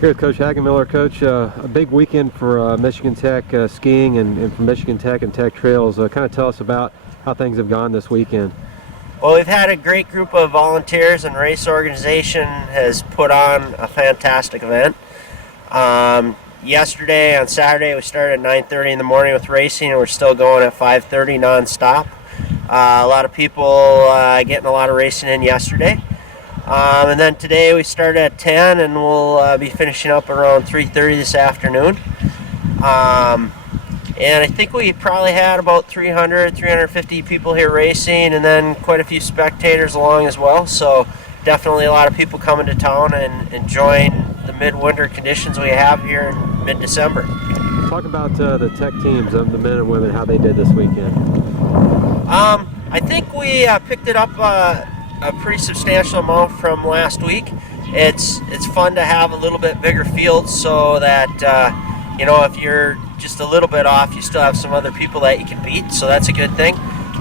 Here with Coach Haggenmiller. Coach, a big weekend for Michigan Tech skiing and for Michigan Tech and Tech Trails. Kind of tell us about how things have gone this weekend. Well, we've had a great group of volunteers, and race organization has put on a fantastic event. Yesterday, on Saturday, we started at 9:30 in the morning with racing, and we're still going at 5:30 nonstop. A lot of people getting a lot of racing in yesterday. And then today we started at 10, and we'll be finishing up around 3:30 this afternoon. And I think we probably had about 350 people here racing, and then quite a few spectators along as well. So definitely a lot of people coming to town and enjoying the midwinter conditions we have here in mid-December. Talk about the Tech teams, the men and women, how they did this weekend. I think we picked it up a pretty substantial amount from last week. It's fun to have a little bit bigger field so that if you're just a little bit off, you still have some other people that you can beat, so that's a good thing.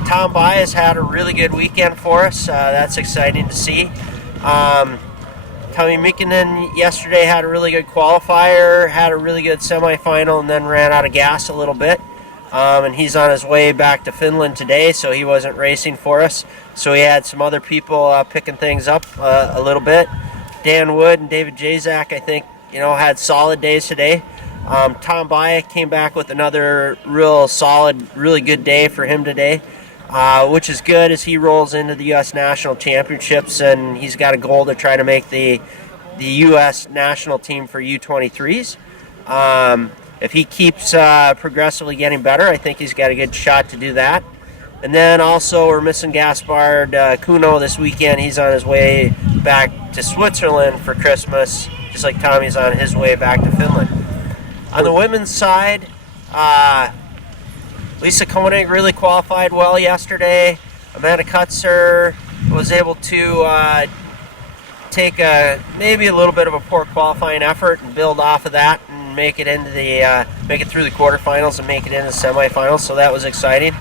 Tom Baez had a really good weekend for us. That's exciting to see. Tommy Mikkonen yesterday had a really good qualifier, had a really good semifinal, and then ran out of gas a little bit. And he's on his way back to Finland today, so he wasn't racing for us. So he had some other people picking things up a little bit. Dan Wood and David Jazak, I think, had solid days today. Tom Baez came back with another real solid, really good day for him today, which is good as he rolls into the U.S. National Championships, and he's got a goal to try to make the U.S. national team for U23s. If he keeps progressively getting better, I think he's got a good shot to do that. And then also we're missing Gaspard Kuno this weekend. He's on his way back to Switzerland for Christmas, just like Tommy's on his way back to Finland. On the women's side, Lisa Koenig really qualified well yesterday. Amanda Kutzer was able to take maybe a little bit of a poor qualifying effort and build off of that and make it through the quarterfinals and make it into the semifinals. So that was exciting.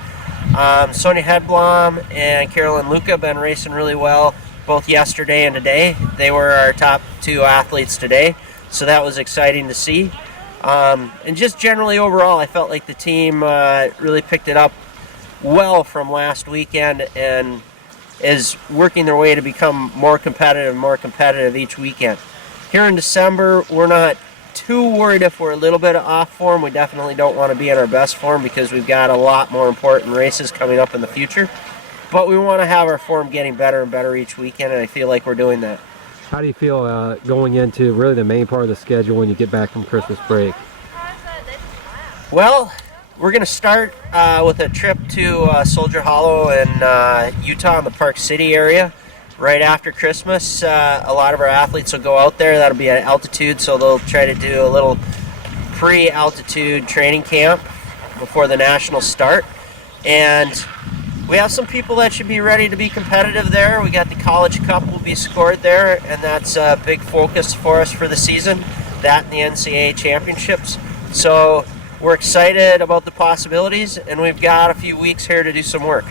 Sonia Hedblom and Carolyn Luca have been racing really well both yesterday and today. They were our top two athletes today, so that was exciting to see. And just generally overall, I felt like the team really picked it up well from last weekend and is working their way to become more competitive each weekend. Here in December, we're not too worried if we're a little bit off form. We definitely don't want to be in our best form because we've got a lot more important races coming up in the future. But we want to have our form getting better and better each weekend, and I feel like we're doing that. How do you feel going into really the main part of the schedule when you get back from Christmas break? Well, we're going to start with a trip to Soldier Hollow in Utah in the Park City area right after Christmas. A lot of our athletes will go out there. That'll be at altitude, so they'll try to do a little pre-altitude training camp before the nationals start. And we have some people that should be ready to be competitive there. We got the College Cup will be scored there, and that's a big focus for us for the season, that and the NCAA championships. So we're excited about the possibilities, and we've got a few weeks here to do some work.